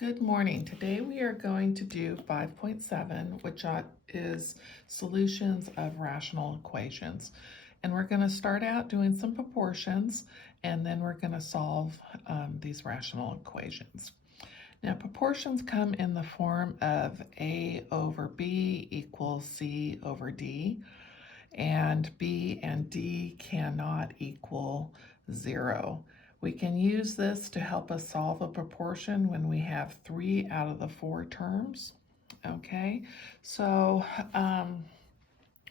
Good morning. Today we are going to do 5.7, which is solutions of rational equations. And we're going to start out doing some proportions, and then we're going to solve these rational equations. Now, proportions come in the form of A over B equals C over D, and B and D cannot equal 0. We can use this to help us solve a proportion when we have 3 out of the 4 terms. Okay, so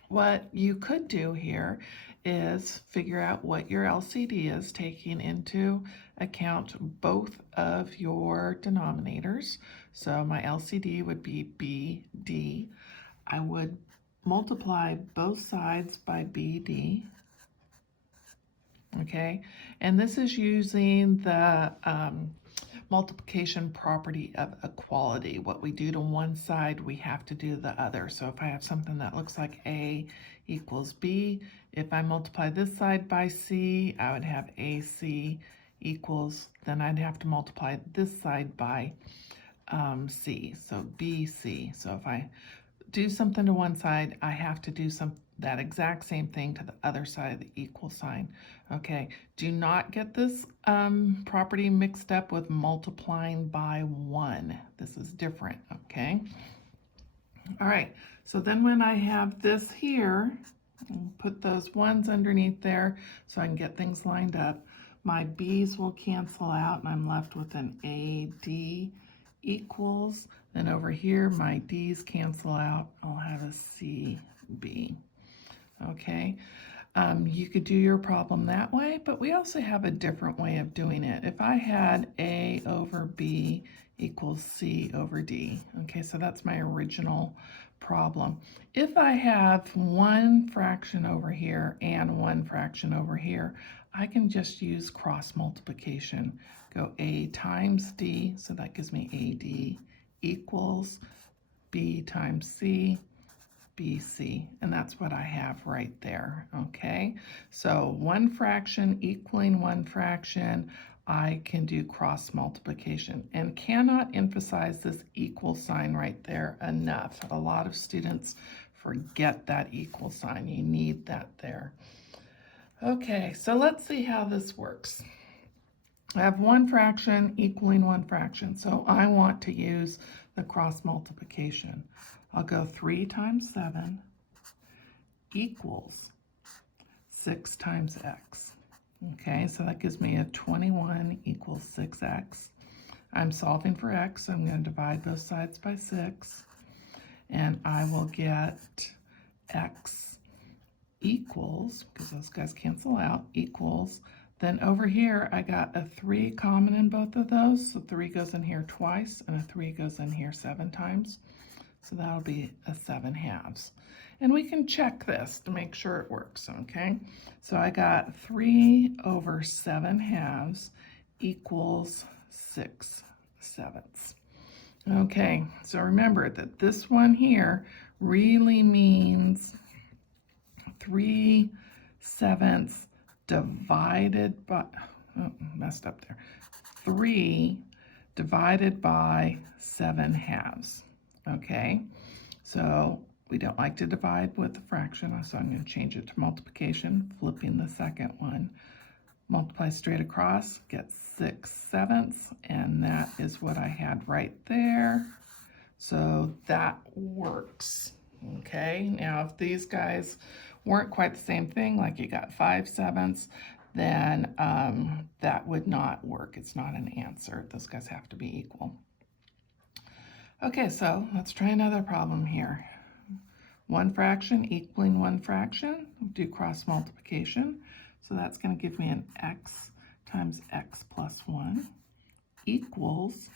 what you could do here is figure out what your LCD is, taking into account both of your denominators. So my LCD would be BD. I would multiply both sides by BD. Okay, and this is using the multiplication property of equality. What we do to one side, we have to do the other. So if I have something that looks like A equals B, if I multiply this side by C, I would have AC equals, then I'd have to multiply this side by C, so BC. So if I do something to one side, I have to do that exact same thing to the other side of the equal sign. Okay, do not get this property mixed up with multiplying by 1. This is different, okay? All right, so then when I have this here, I'll put those 1s underneath there so I can get things lined up. My B's will cancel out, and I'm left with an AD equals. Then over here, my D's cancel out. I'll have a CB. Okay, you could do your problem that way, but we also have a different way of doing it. If I had A over B equals C over D, okay, so that's my original problem. If I have one fraction over here and one fraction over here, I can just use cross multiplication. Go A times D, so that gives me AD equals B times C, BC, and that's what I have right there, okay? So one fraction equaling one fraction, I can do cross multiplication, and cannot emphasize this equal sign right there enough. A lot of students forget that equal sign. You need that there. Okay, so let's see how this works. I have one fraction equaling one fraction, so I want to use the cross multiplication. I'll go 3 times 7 equals 6 times x. Okay, so that gives me a 21 equals 6x. I'm solving for x, so I'm going to divide both sides by 6, and I will get x equals, because those guys cancel out, equals, then over here I got a 3 common in both of those, so 3 goes in here twice, and a 3 goes in here 7 times. So that'll be a 7/2. And we can check this to make sure it works, okay? So I got 3 over 7/2 equals 6/7. Okay, so remember that this one here really means 3/7 divided by, oh, messed up there, 3 divided by 7/2. Okay, so we don't like to divide with a fraction, so I'm going to change it to multiplication, flipping the second one. Multiply straight across, get 6/7, and that is what I had right there. So that works. Okay, now if these guys weren't quite the same thing, like you got 5/7, then that would not work. It's not an answer. Those guys have to be equal. Okay, so let's try another problem here. One fraction equaling one fraction, do cross multiplication. So that's going to give me an x times x plus 1 equals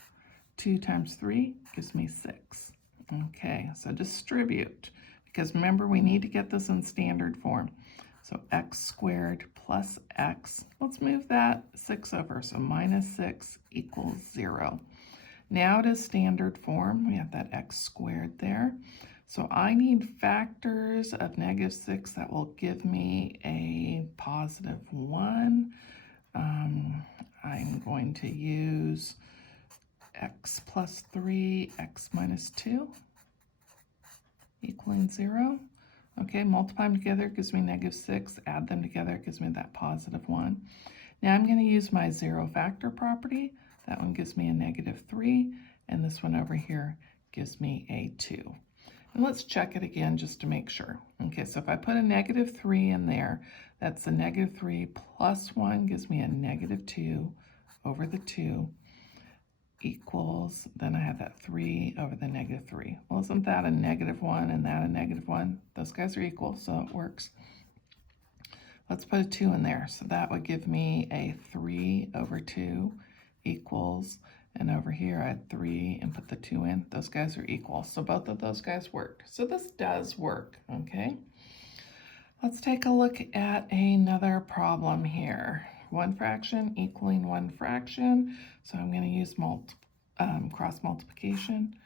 2 times 3 gives me 6. Okay, so distribute, because remember we need to get this in standard form. So x squared plus x, let's move that 6 over, so minus 6 equals 0. Now it is standard form. We have that x squared there. So I need factors of -6 that will give me a +1. I'm going to use x plus 3, x minus 2, equaling 0. Okay, multiply them together gives me -6. Add them together gives me that +1. Now I'm going to use my zero factor property. That one gives me a -3, and this one over here gives me a 2. And let's check it again just to make sure. Okay, so if I put a -3 in there, that's a -3 plus 1 gives me a -2 over the 2 equals, then I have that 3 over the -3. Well, isn't that a -1 and that a -1? Those guys are equal, so it works. Let's put a 2 in there. So that would give me a 3 over 2 equals, and over here I had 3 and put the 2 in. Those guys are equal. So both of those guys work. So this does work, okay? Let's take a look at another problem here. One fraction equaling one fraction. So I'm going to use cross multiplication.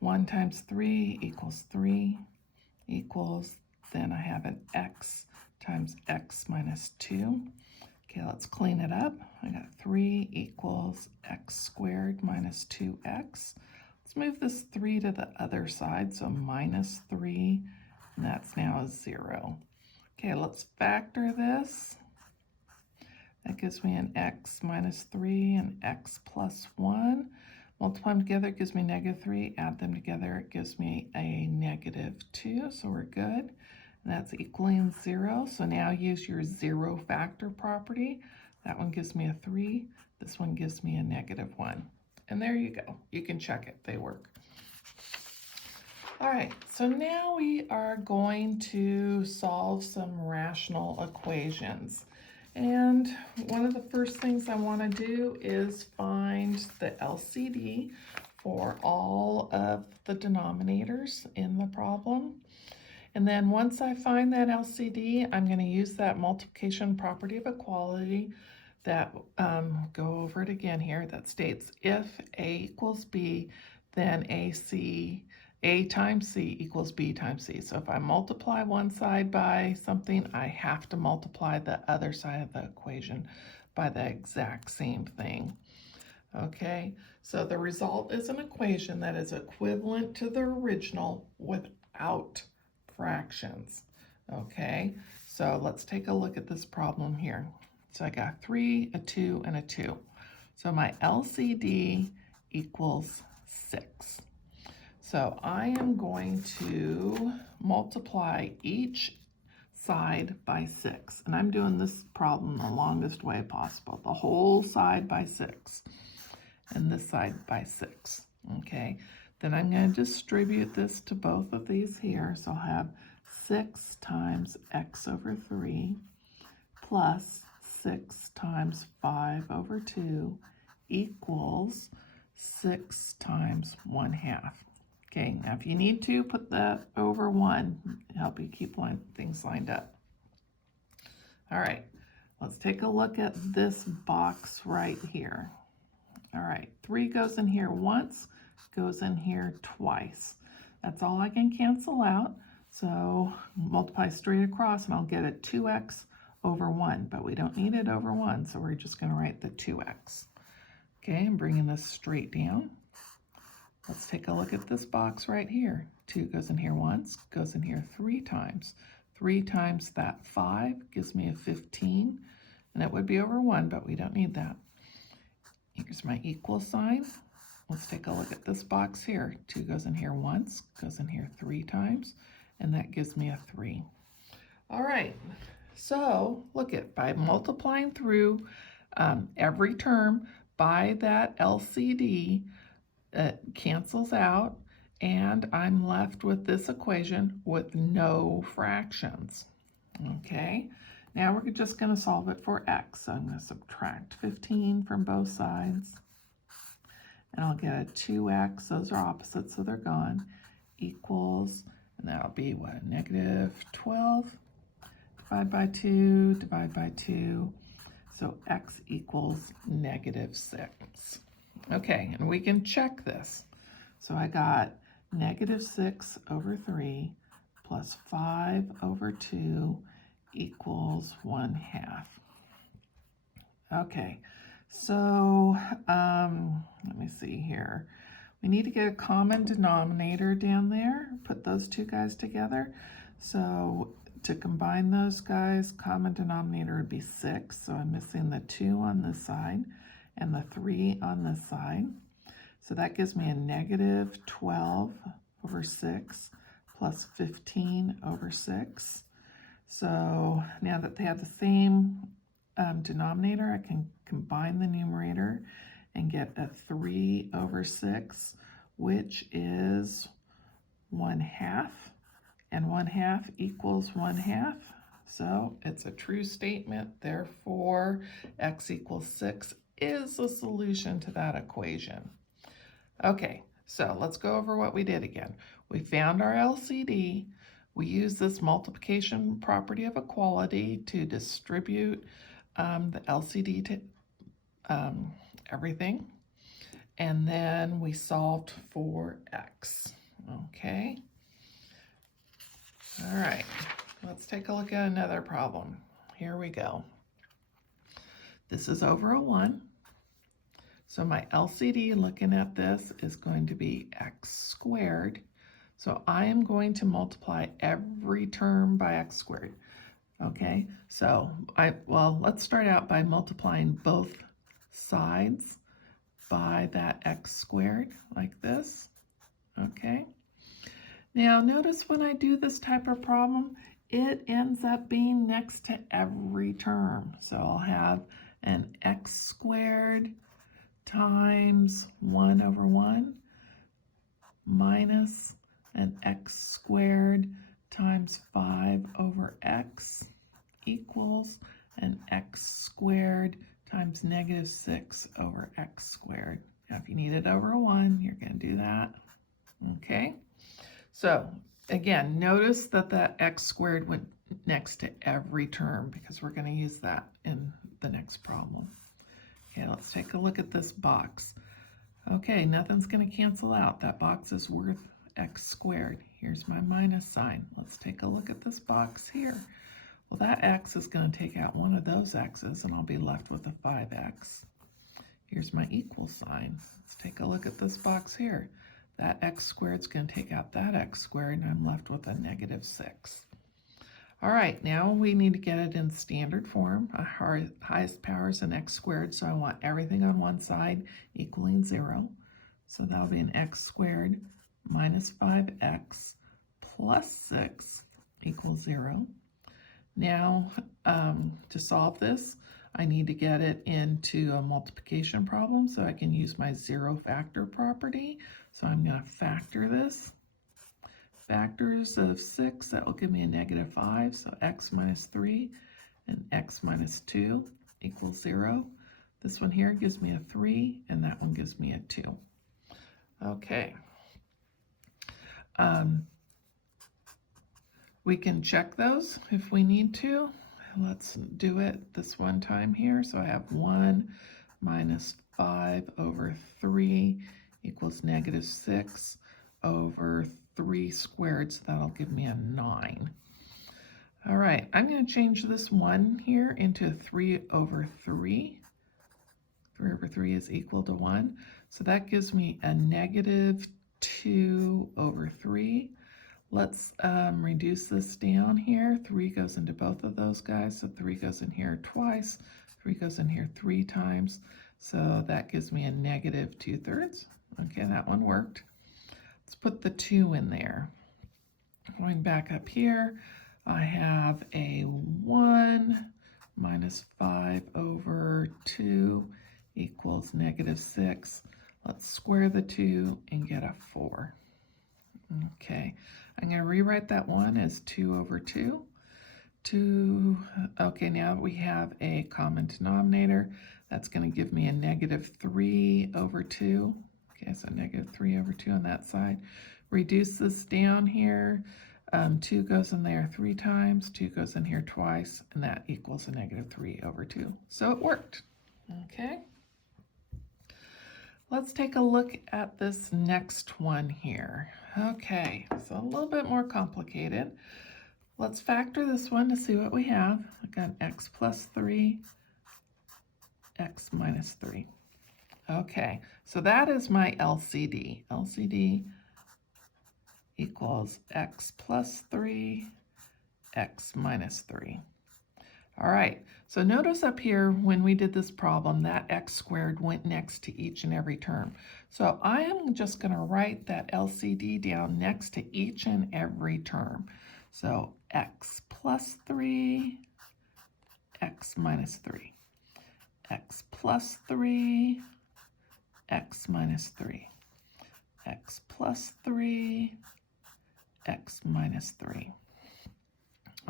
1 times 3 equals 3 equals, then I have an x times x minus 2. Okay, let's clean it up. I got 3 equals x squared minus 2x. Let's move this 3 to the other side, so minus 3, and that's now a 0. Okay, let's factor this. That gives me an x minus 3 and x plus 1. Multiply them together, it gives me -3. Add them together, it gives me a -2, so we're good. And that's equaling 0. So now use your zero factor property. That one gives me a 3. This one gives me a -1. And there you go. You can check it. They work. All right, so now we are going to solve some rational equations. And one of the first things I want to do is find the LCD for all of the denominators in the problem. And then once I find that LCD, I'm going to use that multiplication property of equality that, go over it again here, that states if A equals B, then A times C equals B times C. So if I multiply one side by something, I have to multiply the other side of the equation by the exact same thing. Okay, so the result is an equation that is equivalent to the original without fractions. Okay, so let's take a look at this problem here. So I got 3, a 2, and a 2. So my LCD equals 6. So I am going to multiply each side by 6. And I'm doing this problem the longest way possible. The whole side by 6. And this side by 6. Okay. Then I'm going to distribute this to both of these here. So I'll have 6 times x over 3 plus 6 times 5 over 2 equals 6 times 1/2. Okay, now if you need to, put that over 1, help you keep things lined up. All right, let's take a look at this box right here. All right, 3 goes in here once, goes in here twice. That's all I can cancel out. So multiply straight across and I'll get a 2x over 1, but we don't need it over 1, so we're just going to write the 2x. Okay, I'm bringing this straight down. Let's take a look at this box right here. 2 goes in here once, goes in here 3 times. 3 times that 5 gives me a 15, and it would be over 1, but we don't need that. Here's my equal sign. Let's take a look at this box here. 2 goes in here once, goes in here 3 times, and that gives me a 3. All right, so look at, by multiplying through every term by that LCD, it cancels out, and I'm left with this equation with no fractions. Okay, now we're just going to solve it for x. So I'm going to subtract 15 from both sides, and I'll get a 2x, those are opposite, so they're gone, equals, and that'll be what, -12, divide by 2, divide by 2, so x equals -6. Okay, and we can check this. So I got -6 over 3 plus 5 over 2 equals 1/2. Okay, So let me see here. We need to get a common denominator down there, put those two guys together. So to combine those guys, common denominator would be 6. So I'm missing the 2 on this side and the 3 on this side. So that gives me a negative 12 over 6 plus 15 over 6. So now that they have the same denominator, I can combine the numerator and get a 3 over 6, which is 1/2, and 1/2 equals 1/2. So it's a true statement, therefore x equals 6 is the solution to that equation. Okay, so let's go over what we did again. We found our LCD. We used this multiplication property of equality to distribute the LCD to everything. And then we solved for x. Okay. All right, let's take a look at another problem. Here we go. This is over a 1. So my LCD looking at this is going to be x squared. So I am going to multiply every term by x squared. Okay, so let's start out by multiplying both sides by that x squared like this. Okay, now notice when I do this type of problem, it ends up being next to every term. So I'll have an x squared times 1 over 1 minus an x squared times 5 over x equals an x squared times negative 6 over x squared. Now if you need it over 1, you're going to do that. Okay, so again, notice that that x squared went next to every term because we're going to use that in the next problem. Okay, let's take a look at this box. Okay, nothing's going to cancel out. That box is worth x squared. Here's my minus sign. Let's take a look at this box here. Well, that x is going to take out one of those x's, and I'll be left with a 5x. Here's my equal sign. Let's take a look at this box here. That x squared is going to take out that x squared, and I'm left with a negative 6. All right, now we need to get it in standard form. Our highest power is an x squared, so I want everything on one side equaling 0. So that'll be an x squared minus 5x plus 6 equals 0. Now, to solve this, I need to get it into a multiplication problem so I can use my zero factor property. So I'm going to factor this. Factors of 6, that will give me a negative 5, so x minus 3 and x minus 2 equals 0. This one here gives me a 3, and that one gives me a 2. Okay. We can check those if we need to. Let's do it this one time here. So I have 1 minus 5 over 3 equals negative 6 over 3 squared, so that'll give me a 9. All right, I'm going to change this 1 here into 3 over 3. 3 over 3 is equal to 1, so that gives me a negative 2 over 3. Let's reduce this down here. 3 goes into both of those guys, so 3 goes in here twice. 3 goes in here 3 times, so that gives me a negative 2/3. Okay, that one worked. Let's put the 2 in there. Going back up here, I have a 1 minus 5 over 2 equals negative 6. Let's square the 2 and get a 4. Okay, I'm going to rewrite that 1 as 2 over 2. Okay, now we have a common denominator. That's going to give me a negative 3 over 2. Okay, so negative 3 over 2 on that side. Reduce this down here. 2 goes in there 3 times, 2 goes in here twice, and that equals a negative 3 over 2. So it worked. Okay. Let's take a look at this next one here. Okay, so a little bit more complicated. Let's factor this one to see what we have. I've got x plus 3 x minus 3. Okay, so that is my LCD. LCD equals x plus 3, x minus 3. All right, so notice up here when we did this problem, that x squared went next to each and every term. So I am just going to write that LCD down next to each and every term. So x plus 3, x minus 3. X plus 3, x minus 3. X plus 3, x minus 3.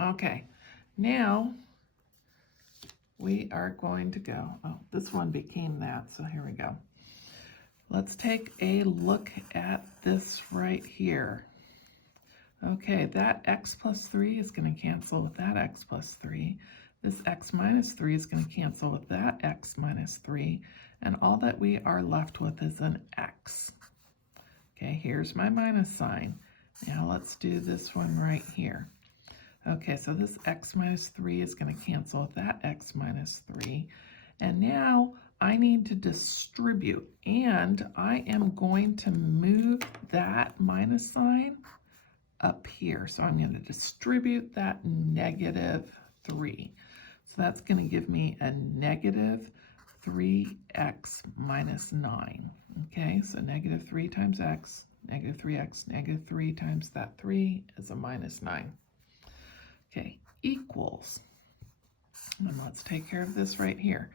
Okay, now we are going to go, oh, this one became that, so here we go. Let's take a look at this right here. Okay, that x plus 3 is going to cancel with that x plus 3. This x minus 3 is going to cancel with that x minus 3. And all that we are left with is an x. Okay, here's my minus sign. Now let's do this one right here. Okay, so this x minus 3 is going to cancel with that x minus 3. And now I need to distribute, and I am going to move that minus sign up here. So I'm going to distribute that negative 3. So that's going to give me a negative 3x minus 9. Okay, so negative 3 times x, negative 3x, negative 3 times that 3 is a minus 9. Okay, equals, and let's take care of this right here.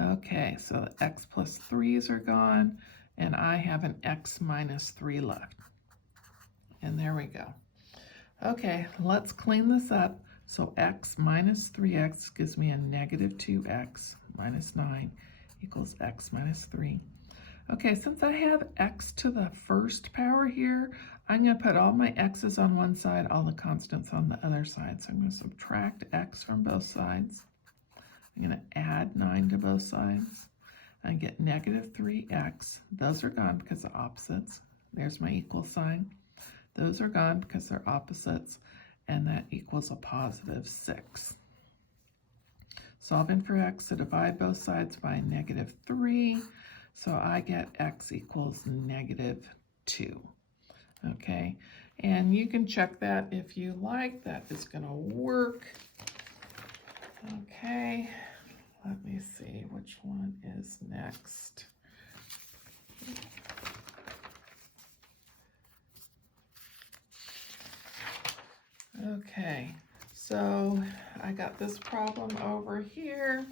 Okay, so the x plus 3's are gone, and I have an x minus 3 left. And there we go. Okay, let's clean this up. So x minus 3x gives me a negative 2x minus 9 equals x minus 3. Okay, since I have x to the first power here, I'm going to put all my x's on one side, all the constants on the other side. So I'm going to subtract x from both sides. I'm going to add 9 to both sides. I get negative 3x. Those are gone because they're opposites. There's my equal sign. Those are gone because they're opposites, and that equals a positive 6. Solving for x, to divide both sides by negative 3, so I get x equals negative 2. Okay, and you can check that if you like. That is going to work. Okay, let me see which one is next. Okay, so I got this problem over here.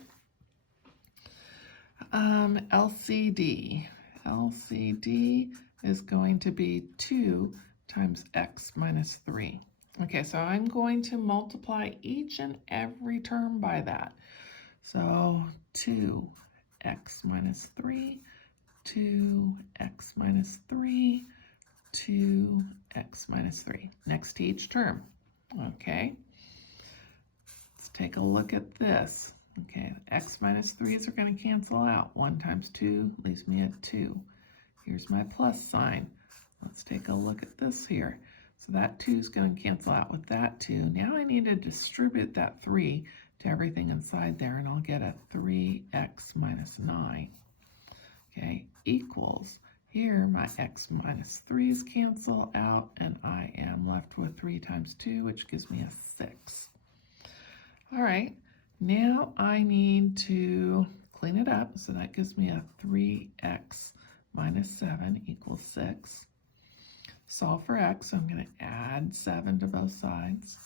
LCD. LCD is going to be 2 times x minus 3. Okay, so I'm going to multiply each and every term by that. So 2x minus 3, 2x minus 3, 2x minus 3. Next to each term. Okay, let's take a look at this. Okay, x minus 3's are going to cancel out. 1 times 2 leaves me at 2. Here's my plus sign. Let's take a look at this here. So that 2 is going to cancel out with that 2. Now I need to distribute that 3 to everything inside there, and I'll get a 3x minus 9. Okay, equals, here my x minus 3's cancel out, and I am left with 3 times 2, which gives me a 6. All right. Now I need to clean it up, so that gives me a 3x minus 7 equals 6. Solve for x, so I'm going to add 7 to both sides.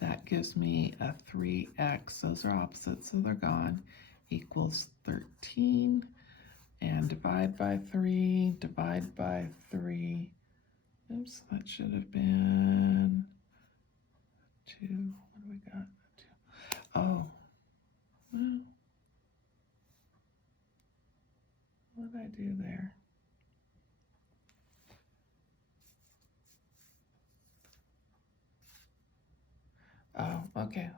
That gives me a 3x, those are opposites, so they're gone, equals 13. And divide by 3, divide by 3. Oops, that should have been 2. What do we got? Oh, well, what did I do there? Oh, okay,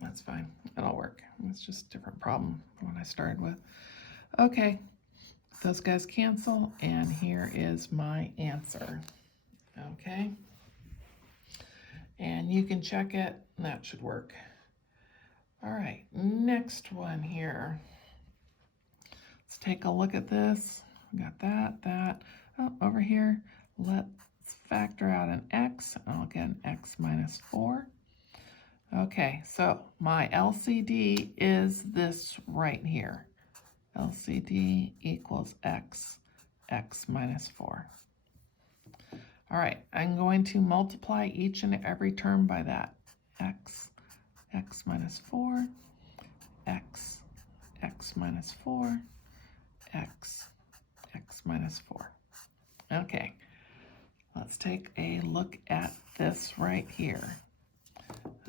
that's fine. It'll work. It's just a different problem than what I started with. Okay, those guys cancel, and here is my answer. Okay, and you can check it, and that should work. All right, next one here. Let's take a look at this. We got that. Oh, over here, let's factor out an x, and I'll get an x minus 4. Okay, so my LCD is this right here. LCD equals x minus 4. All right, I'm going to multiply each and every term by that. X minus 4, x minus 4, x minus 4. Okay, let's take a look at this right here.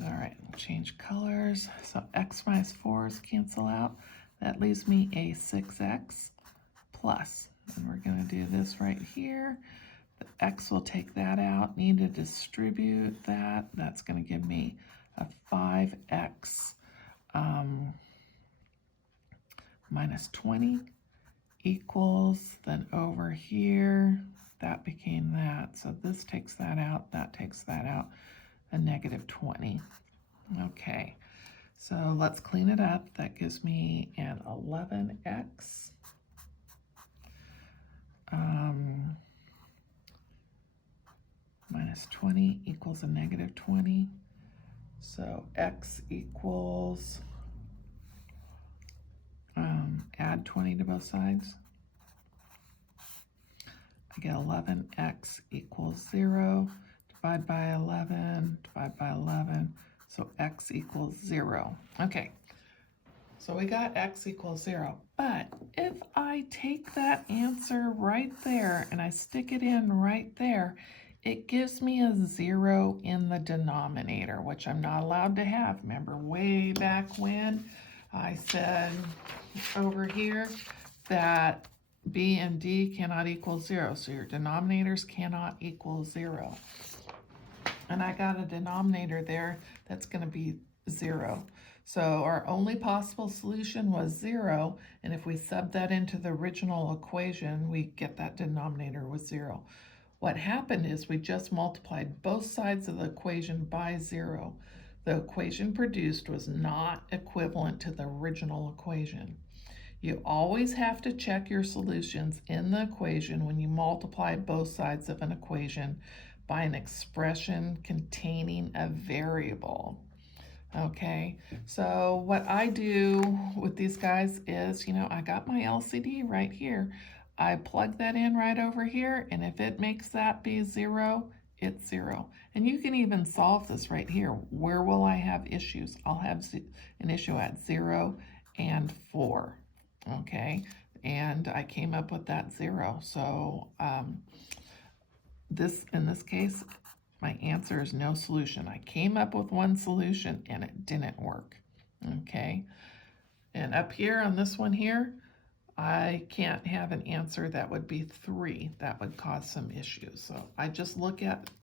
All right, change colors. So x minus 4's cancel out. That leaves me a 6x plus. And we're going to do this right here. The x will take that out. Need to distribute that. That's going to give me a 5x minus 20 equals, then over here, that became that. So this takes that out, that takes that out, a negative 20. Okay, so let's clean it up. That gives me an 11x minus 20 equals a negative 20. So x equals, add 20 to both sides. I get 11x equals 0. Divide by 11, divide by 11. So x equals 0. Okay, so we got x equals 0. But if I take that answer right there and I stick it in right there, it gives me a 0 in the denominator, which I'm not allowed to have. Remember way back when I said over here that b and d cannot equal 0, so your denominators cannot equal 0. And I got a denominator there that's going to be 0. So our only possible solution was 0, and if we sub that into the original equation, we get that denominator was 0. What happened is we just multiplied both sides of the equation by 0. The equation produced was not equivalent to the original equation. You always have to check your solutions in the equation when you multiply both sides of an equation by an expression containing a variable. Okay, so what I do with these guys is, I got my LCD right here. I plug that in right over here, and if it makes that be 0, it's 0. And you can even solve this right here. Where will I have issues? I'll have an issue at 0 and 4. Okay, and I came up with that 0. So in this case, my answer is no solution. I came up with one solution and it didn't work. Okay, and up here on this one here, I can't have an answer that would be 3. That would cause some issues. So I just look at